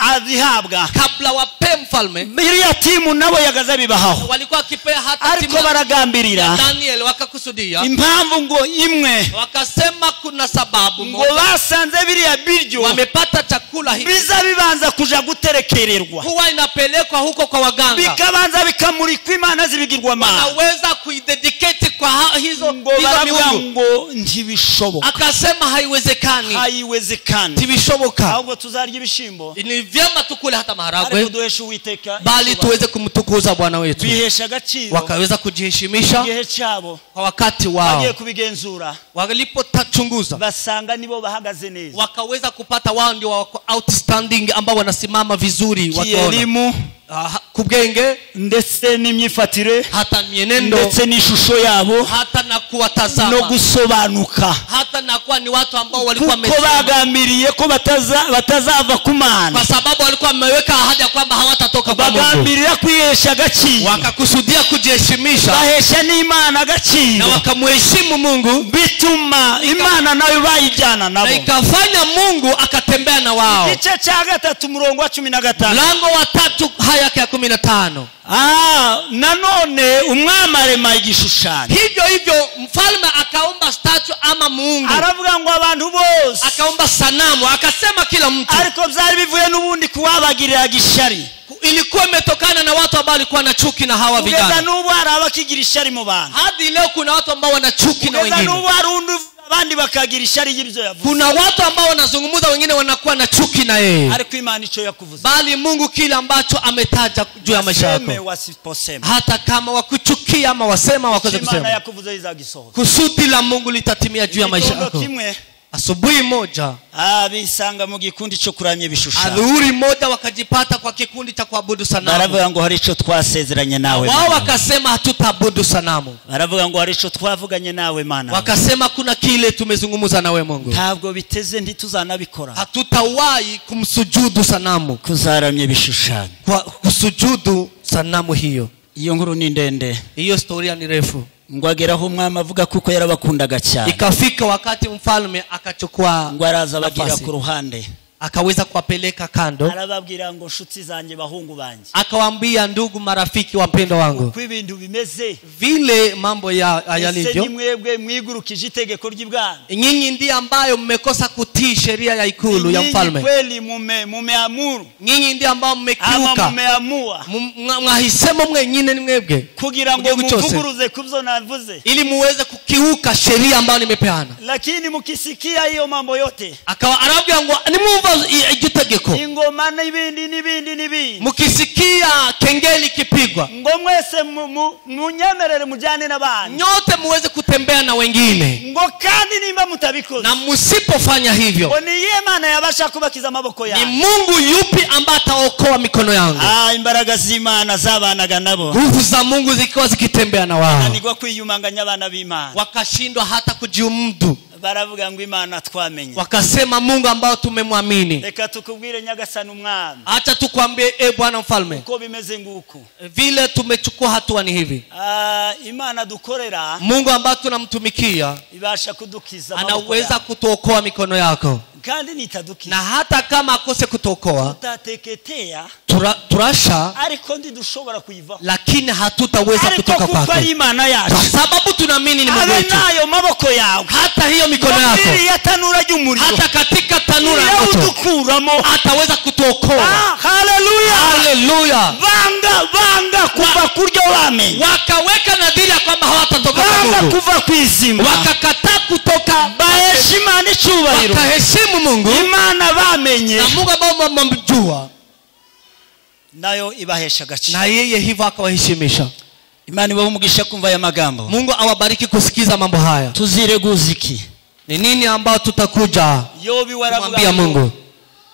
azihabwa kabla wape mfalme biriya timu nabo yagaza bibahaho walikuwa kipea hata ariko baragambirira Daniel wakakusudia impamvu ngo imwe wakasema kuna sababu ngo basanze biriya biryo wamepata chakula hiki biza bibanza kuja guterekererwa huwa inapelekwa huko kwa waganga bikabanza bikamurikwa Imana zibigirwa Mana wanaweza kuidedicate kwa hizo ngo ntibishoboka akasema haiwezekani ntibishoboka ahubwo tuzarya ibishimbo ni vyema tukule hata maharagwe ariko duheshe Uwiteka bali tuweze kumtukuza Bwana wetu bihesha agaciro wakaweza kujiheshimisha igihe cyabo kwa wakati wao bagiye kubigenzura walipotachunguza basanga nibo bahagaze neza wakaweza kupata wao ndio outstanding ambao wanasimama vizuri wakiona kubwenge ndetse n'imyifatire hata mienendo ndetse n'ishusho yabo hata na kuwatazama no gusobanuka hata na kuwa ni watu ambao walikuwa bagambiriye ko batazava ku Mana kwa sababu walikuwa wameweka ahadi kwamba hawatatoka kwa Mungu bagambirira kwihesha agaciro wakakusudia kujiheshimisha bahesha n'Imana agaciro na wakamheshimu Mungu bituma Imana nayo bayijyana nabo na ikafanya Mungu akatembea na wao igice cya 3 murongo wa 15 mlango wa 3 haya ya 15 nanone umwami arema igishushanyo hivyo mfalme akaomba statue ama Mungu aravuga ngo abantu bose akaomba sanamu akasema kila mtu ariko byari bivuye n'ubundi kuwabagirira gishari ilikuwa imetokana na watu ambao walikuwa na chuki na hawa vijana ugeza n'ubu arabakigira ishari mu bantu hadi leo kuna watu ambao wana chuki na wengine ugeza n'ubu arundi abandi bakagira ishari y'ibyo yavuze kuna watu ambao wanazungumza wengine wanakuwa na chuki na yeye ariko Imana ico yakuvuze bali Mungu kile ambacho ametaja juu ya maisha yako hata kama wakuchukia ama wasema wakoze kusema Imana yakuvuze izagisohoza kusudi la Mungu litatimia juu ya maisha yako asubuhi moja bisanga mu gikundi cyo kuramya ibishushanyo adhuhuri moja wakajipata kwa kikundi cha kuabudu sanamu baravuga ngo hari ico twasezeranye nawe wao wakasema hatutaabudu sanamu baravuga ngo hari ico twavuganye nawe Mana wakasema kuna kile tumezungumza nawe Mungu ntabwo biteze ntituzanabikora hatutawahi kumsujudu sanamu kuzaramya ibishushanyo kwa kusujudu sanamu hiyo nkuru ni ndende hiyo historia ni refu ngo ageraho umwami avuga kuko yarabakundaga cyane. Ikafika wakati mfalme akachukua ngo araza bagira ku ruhande, akaweza kuwapeleka kando, arababwira ngo nshuti zanjye bahungu banje, akawaambia ndugu marafiki wapendwa wangu, kwa ibintu bimeze vile mambo yalivyo, ni mwebwe mwigurukije itegeko ry'ibwami, nyinyi ndiye ambayo mmekosa kutii sheria ya ikulu ya mfalme, kweli mumeamuru, nyinyi ndiye ambao mmekiuka, mumeamua mwahisemo mwenyine ni mwebwe kugira ngo muvuguruze kubyo navuze, ili muweze kukiuka sheria ambayo nimepeana. Lakini mukisikia hiyo mambo yote, akawa arabwira ngo nimumva igitegeko, ingoma n'ibindi mukisikia kengeli kipigwa, ngo mwese munyemerere mujane n'abandi, nyote muweze kutembea na wengine, ngo kandi nimba mutabikoze, na msipofanya hivyo, ngo ni yeye Mana yabasha kubakiza amaboko yangu, ni Mungu yupi ambaye ataokoa mikono yangu? Imbaraga z'Imana zabanaga nabo, nguvu za Mungu zikiwa zikitembea na wao, nigwa kwiyumanganya abana b'Imana, wakashindwa hata kujiumudu. Baravuga ngo Imana twamenye, wakasema Mungu ambao tumemwamini. Reka tukubwire Nyagasani umwami, acha tukwambie Bwana mfalme, uko bimeze nguko, vile tumechukua hatua ni hivi. Imana dukorera, Mungu ambao tunamtumikia, ibasha kudukiza, anaweza kutuokoa mikono yako, kandi nitadukiza, na hata kama akose kutuokoa tutateketea, turasha, ariko ndidushobora kuiva, lakini hatutaweza kutoka kwake, kwa sababu tunaamini ni Mungu wetu. nayo maboko yao, hata hiyo mikono yako, hata katika tanura ya moto ataweza kutuokoa. Haleluya, haleluya. Banga kuva kuryo wame, wakaweka nadhiri ya kwamba hawatatoka kwa Mungu, kuva kwizima, wakakataa kutoka, baheshima ni cyubahiro, wakaheshimu Mungu, Imana bamenye, na Mungu ambao mmemjua nayo ibahesha agaciro, na yeye hivyo akawaheshimisha. Imana ibahumugisha kumva ya magambo. Mungu awabariki kusikiza mambo haya. Tuzireguza iki? Ni nini ambao tutakuja kumwambia Mungu?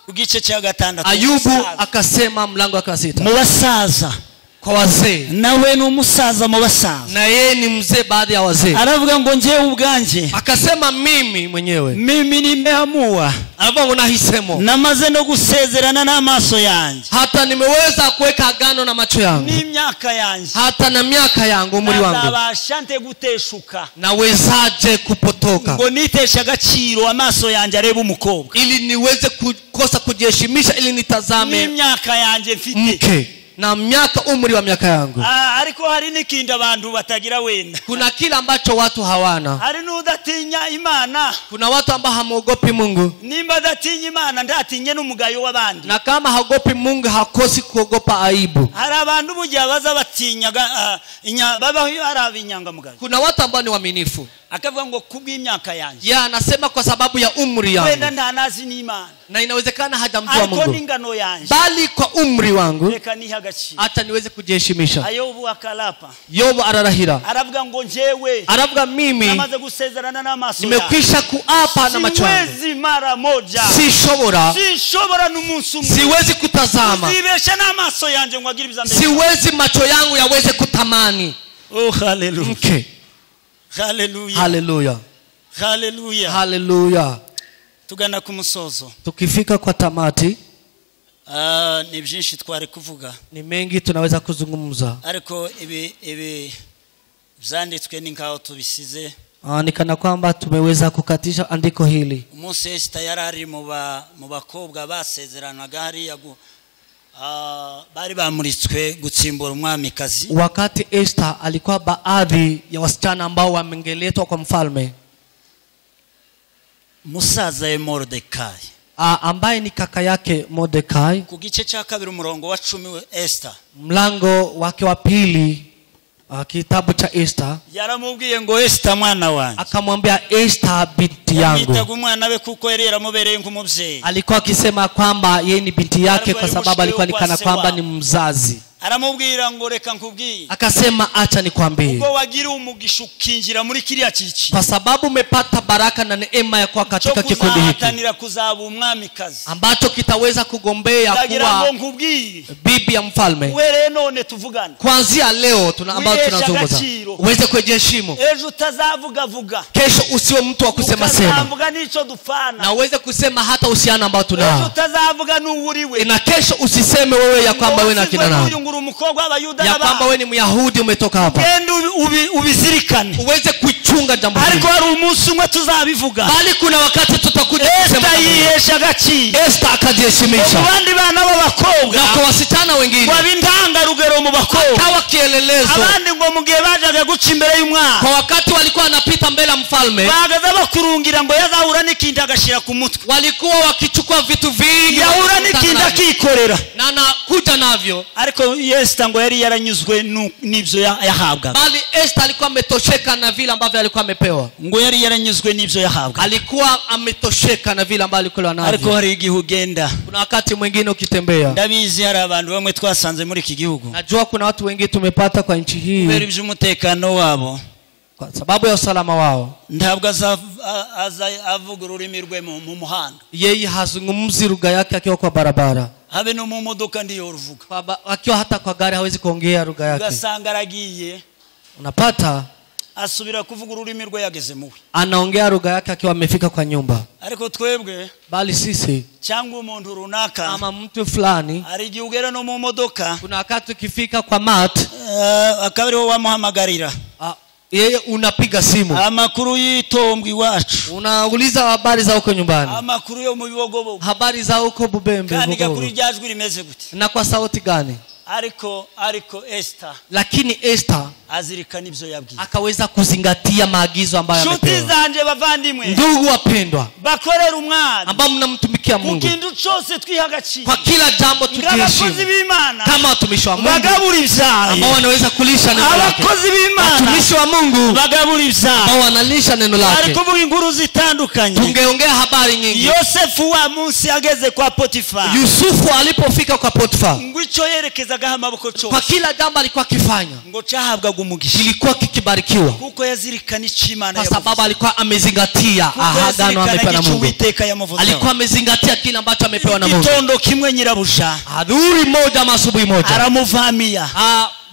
Ugice cha 6 Ayubu akasema mlango wa 6, mu basaza, kwa wazee, nawe ni umusaza mu basaza, na yeye ni mzee baadhi ya wazee. Aravuga ngo nje ubwanje, akasema mimi mwenyewe, mimi nimeamua, aravuga ngo nahisemo, namaze no gusezerana n'amaso yanjye, hata nimeweza kuweka agano na macho yangu, ni miaka yanjye, hata na miaka yangu, umri wangu, nabashante guteshuka, nawezaje kupotoka, ngo nitesha agaciro amaso yanjye areba umukobwa, ili niweze kukosa kujiheshimisha, ili nitazame ni miaka yanjye mfite mke na miaka, umri wa miaka yangu. Ariko hari n'ikindi abantu batagira wenda, kuna kila ambacho watu hawana. hari n'udatinya Imana, kuna watu ambao hamuogopi Mungu, nimba datinya Imana ndatinye n'umugayo w'abandi, na kama haogopi Mungu hakosi kuogopa aibu. hari abantu bujya baza batinyaga babaho arabinyanga mugayo. Kuna watu ambao ni waaminifu, akavuga ngo kubw'imyaka yanjye, anasema kwa sababu ya umri yangu, wenda ntanazi n'Imana, na inawezekana hajamjua Mungu, n'ingano yanjye, bali kwa umri wangu reka niha agaciro, hata niweze kujiheshimisha. Ayobu akalapa, Yobu ararahira, aravuga ngo njewe, aravuga mimi namaze gusezerana n'amaso yanjye, nimekwisha kuapa na macho yangu, siwezi mara moja, sishobora n'umunsi umwe, siwezi kutazama, sibesha n'amaso yanjye ngo agire ibizambe, siwezi macho yangu yaweze kutamani. Oh haleluya, okay. Haleluya, haleluya, haleluya, haleluya. Tugana ku musozo, tukifika kwa tamati, ni byinshi twari kuvuga, ni mengi tunaweza kuzungumza, ariko ibi byanditswe ni ngaho tubisize, nikana kwamba tumeweza kukatisha andiko hili. Umunsi Esther yarari mu bakobwa basezeranaga hariya bari bamuritswe gutsimbura umwamikazi. Wakati Esther alikuwa baadhi ya wasichana ambao wamengeletwa kwa mfalme, musaza ye Mordekai, ambaye ni kaka yake Mordekai, ku gice cya 2 umurongo wa 10 Esther, mlango wake wa 2, kitabu cha Esther, yaramubwiye ngo Esther mwana wanjye, akamwambia Esther binti yangu, yitaga umwana we kuko yari yaramubereye nk'umubyeyi, alikuwa akisema kwamba yeye ni binti yake kwa sababu alikuwa nikana kwamba ni mzazi. aramubwira ngo reka nkubwiye, akasema acha nikwambie, ubwo wagira umugisha ukinjira muri kiriya cici, kwa sababu umepata baraka na neema ya kuwa katika kikundi hiki kuzaba umwamikazi ambacho kitaweza kugombea kuwa bibi ya mfalme. Wewe none tuvugana, kuanzia leo ambao tunazungumza, uweze kujiheshimu, ejo utazavuga vuga, kesho usiwe mtu wa kusema sema, na uweze kusema hata uhusiano ambao tunao, utazavuga n'uwuriwe, na kesho usiseme wewe ya kwamba wewe na kina nani, uri umukobwa w'Abayuda ya kwamba wewe ni Myahudi umetoka hapa genda ubizirikane uweze kuichunga jambo hili ariko hari umunsi umwe tuzabivuga bali kuna wakati tutakuja kusema yihesha gachi Esther akajiheshimisha abandi bana b'abakobwa na kwa wasichana wengine wabintanga rugero mu bakobwa akawa kielelezo abandi ngo mugihe bajaga guca imbere y'umwami kwa wakati walikuwa wanapita mbele ya mfalme bagaza bakurungira ngo yazahura n'ikintu agashira ku mutwe walikuwa wakichukua vitu vingi yahura n'ikintu akikorera na nakuja navyo ariko Esther ngo yari yaranyuzwe n'ibyo yahabwa bali Esther alikuwa ametosheka na vile ambavyo alikuwa amepewa ngo yari yaranyuzwe n'ibyo yahabwa alikuwa ametosheka na vile ambavyo alikuwa navyo ariko hari igihe ugenda kuna wakati mwingine ukitembea ndabizi hari abantu bamwe twasanze muri iki gihugu najua kuna watu wengi tumepata kwa nchi hii kubera iby'umutekano wabo kwa sababu ya usalama wao ntabwo avuga ururimi rwe mu muhanda yeye hazungumzi lugha yake akiwa kwa barabara habe no mu modoka ndiyo ruvuga akiwa hata kwa gari hawezi kuongea lugha yake ugasanga aragiye unapata asubira kuvuga ururimi rwe yageze muwe anaongea lugha yake akiwa amefika kwa nyumba ariko twebwe bali sisi cyangwa umuntu runaka ama mtu fulani ari igihe ugera no mu modoka kuna wakati ukifika kwa mat akabiriho wamuhamagarira yeye unapiga simu amakuru y'itombwe iwacu unauliza habari za huko nyumbani amakuru yo mu bibogobo habari za huko Bubembe kandi gakuri ryajwi rimeze gute na kwa sauti gani ariko Esther lakini Esther azirikana ibyo yabwiye akaweza kuzingatia maagizo ambayo amepewa. Shuti zanje bavandimwe Ndugu wapendwa bakorera umwana ambao mnamtumikia Mungu kukindu cyose twihagaciye kwa kila jambo tukiheshimu kama watumishi wa Mungu bagabura ibyaye ambao wanaweza kulisha neno lake abakozi b'Imana watumishi wa Mungu bagabura ibyaye ambao wanalisha neno lake ariko vuga inkuru zitandukanye tungeongea habari nyingi Yosefu wa munsi ageze kwa Potifa Yusufu alipofika kwa Potifa ngwico yerekezaga amaboko cyose kwa kila jambo alikuwa akifanya ngo cyahabwaga umugisha kilikuwa kikibarikiwa kuko yazirikana Imana kwa sababu alikuwa amezingatia ahagano amepewa na Mungu alikuwa amezingatia kile ambacho amepewa na Mungu kitondo kimwe nyirabusha adhuri moja asubuhi moja aramuvamia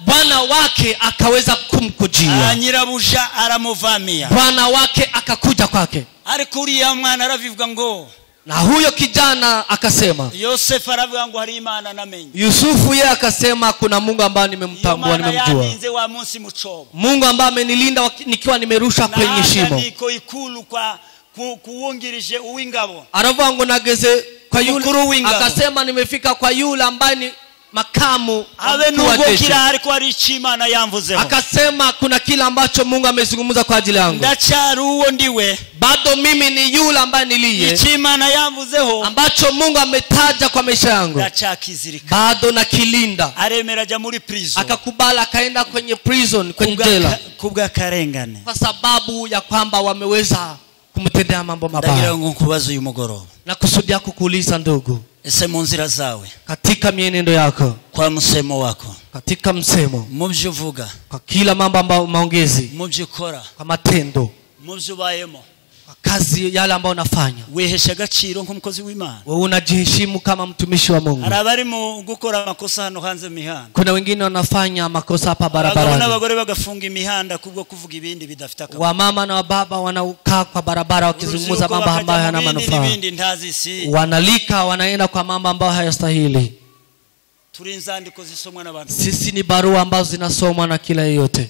bwana wake akaweza kumkujia nyirabusha aramuvamia bwana wake akakuja kwake ariko uriya mwana aravivuga ngo na huyo kijana akasema Yosefu aravuga ngo hari Imana namenye Yusufu yeye akasema kuna Mungu ambaye nimemtambua nimemjua Mungu ambaye amenilinda nikiwa nimerusha kwenye shimo niko ikulu kwa kuongirije uwingabo aravuga ngo nageze kwa yule akasema nimefika kwa yule ambaye ni makamu abe nugo kila ariko ari Imana yamvuzeho akasema kuna kila ambacho Mungu amezungumza kwa ajili yangu ndacyari uwo ndiwe bado mimi ni yule ambaye niliye Imana yamvuzeho ambacho Mungu ametaja kwa maisha yangu ndachakizirika bado na kilinda aremera ja muri prison akakubali akaenda kwenye prison kwenye jela kubwa karengane kwa sababu ya kwamba wameweza kumtendea mambo mabaya ndagira ngo nkubaze uyu mugoroba na kusudia kukuuliza ndugu ese mu nzira zawe katika mienendo yako kwa msemo wako katika msemo mu byo uvuga kwa kila mambo ambayo maongezi mu byo ukora kwa matendo mu byo ubayemo kwa kazi yale ambayo unafanya wehesha agaciro nk'umukozi w'Imana wewe unajiheshimu kama mtumishi wa Mungu arabari mu gukora amakosa hano hanze mihanda kuna wengine wanafanya makosa hapa barabarani n'abagore bagafunga imihanda kubwo kuvuga ibindi bidafita akamaro wamama na wababa wanaokaa kwa barabara wakizungumza mambo ambayo hayana manufaa wanalika wanaenda kwa mambo ambayo hayastahili turi inzandiko zisomwa n'abantu sisi ni barua ambazo zinasomwa na kila yeyote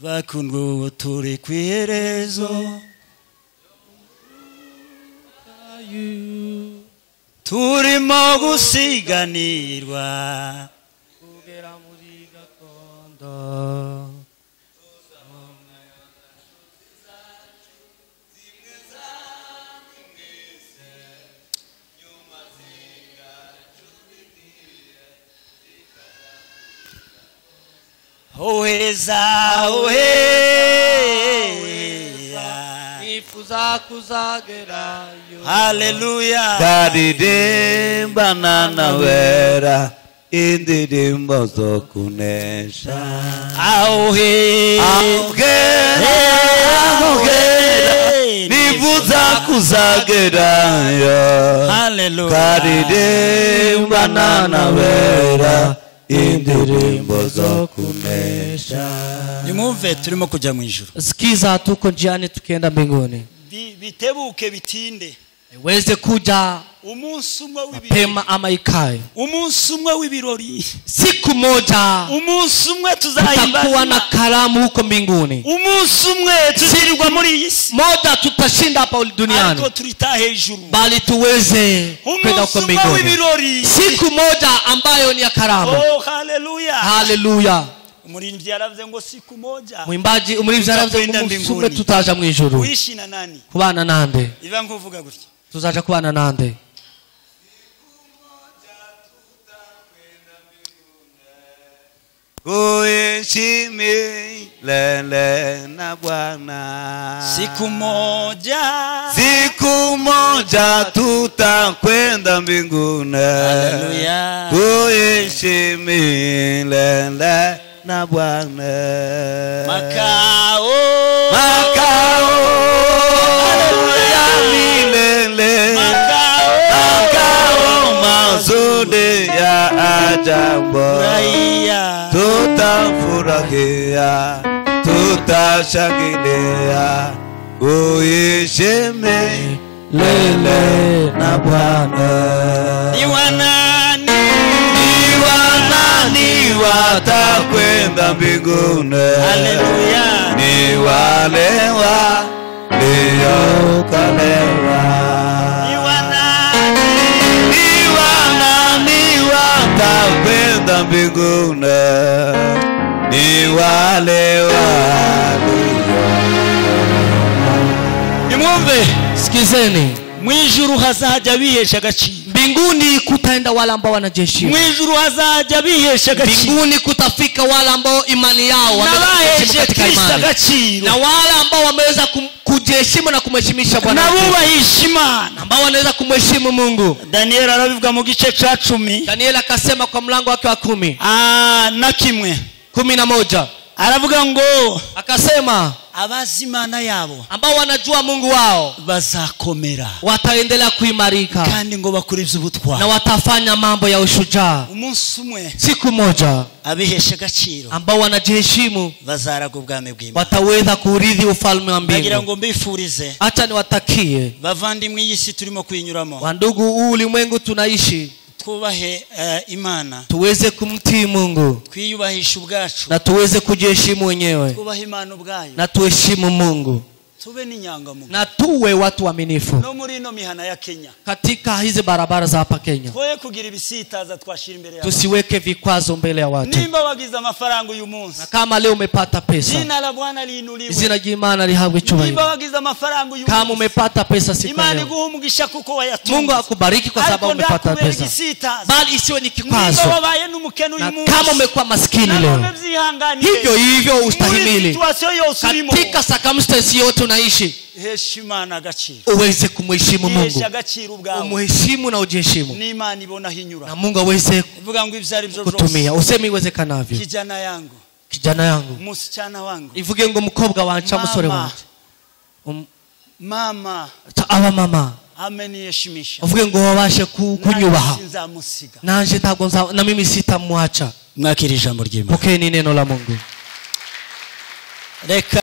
bakundwa turi kwiherezo turimo gusiganirwa kugera muri gakondo Oheza nifuza kuzagerayo haleluya karidimba nanawera indirimbo zo kunesha nifuza kuzagerayo haleluya karidimba nanawera indirimbo zo kunesha nimumve turimo kujya mu ijuru sikiza tuko njiani tukienda mbinguni bitebuke bitinde iweze kuja umunsi umwe w'ibirori mapema ama ikae, umunsi umwe w'ibirori, siku moja umunsi umwe tuzahimbaza, tutakuwa na karamu huko mbinguni, umunsi umwe tuzirirwa muri iyi si, moja tutashinda hapa duniani, ariko turita hejuru, bali tuweze kwenda huko mbinguni, siku moja ambayo ni ya karamu. Oh, haleluya, haleluya. Umuririmbyi yaravuze ngo siku moja, umuririmbyi yaravuze ngo umunsi umwe tutaja mu ijuru. Wishi na nani? Kubana nande? Iva nkuvuga gutya, tuzaja kubana nande? Kuishi milele na Bwana. Siku moja tutakwenda mbinguni. Haleluya. Kuishi milele na Bwana. Makao haleluya milele. Makao mazuri ya ajabu. Tutafurahia, tutashangilia, kuishi milele na Bwana. Ni wanani watakwenda mbinguni? Haleluya. Ni wale waliokolewa. Ni wanani watakwenda mbinguni? Ni wale nimwumve, sikizeni, mwijuru hazajya bihesha agaciro, mbinguni kutaenda wale ambao wanajiheshimu, mwijuru hazajya bihesha agaciro, mbinguni kutafika wale ambao imani yao wameheshimu katika imani, na wale ambao wameweza kujiheshimu na kumheshimisha Bwana, na bubahisha Imana, ambao wanaweza kumheshimu Mungu. Daniel arabivuga mu gice cha 10, Daniel akasema kwa mlango wake wa 10 na kimwe 11, aravuga ngo, akasema abazi Imana yabo, ambao wanajua Mungu wao, bazakomera, wataendelea kuimarika, kandi ngo bakora iby'ubutwari, na watafanya mambo ya ushujaa. Umunsi umwe, siku moja, abihesha agaciro, ambao wanajiheshimu, bazaraga ubwami bw'Imana, wataweza kurithi ufalme wa mbingu. Nagira ngo mbifurize, acha niwatakie bavandimwe y'isi turimo kuinyuramo, wandugu, huu ulimwengu tunaishi, twubahe Imana, tuweze kumtii Mungu, twiyubahisha ubwacu, na tuweze kujiheshimu wenyewe, twubahe Imana ubwayo, na tuheshimu Mungu, tube n'inyangamugayo, na tuwe watu waaminifu. No muri ino mihana ya Kenya, katika hizi barabara za hapa Kenya, twoye kugira ibisitaza twashira imbere ya, tusiweke vikwazo mbele ya watu. Nimba wagize amafaranga uyu munsi, na kama leo umepata pesa, jina la Bwana liinuliwe, jina la Imana lihabwe chubahiro. Nimba wagize amafaranga uyu munsi, kama umepata pesa siku Imana leo, iguhumugisha kuko wayatunze, Mungu akubariki kwa sababu umepata pesa, bali isiwe ni kikwazo. Nimba wabaye n'umukene uyu munsi, kama umekuwa maskini leo, hivyo hivyo ustahimili katika circumstance yote unaishi, heshimana agaciro, uweze kumheshimu Mungu, umheshimu na ujiheshimu, ni Imana ibona hinyura, na Mungu aweze kuvuga ngo ivyari byo kutumia. Useme iwezekanavyo, kijana yangu, musichana wangu, ivuge ngo mukobwa wanje, musore wanje, mama, aba mama ameniheshimisha, uvuge ngo wabashe kunyubaha, nanje ntabwo na mimi sitamwacha. Mwakira ijambo ry'Imana, pokeni neno la Mungu. Reka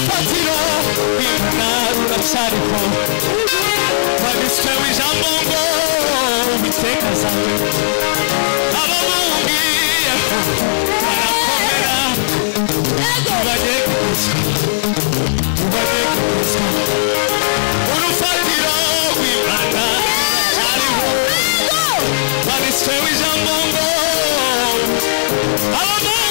urufatiro rw'Imana ruracyariho wanditswe w'ijambo ngo Uwiteka azabe abamubwiye barakomera ntibagegezwa urufatiro rw'Imana ruracyariho wanditswe w'ijambo ngo abamubwiye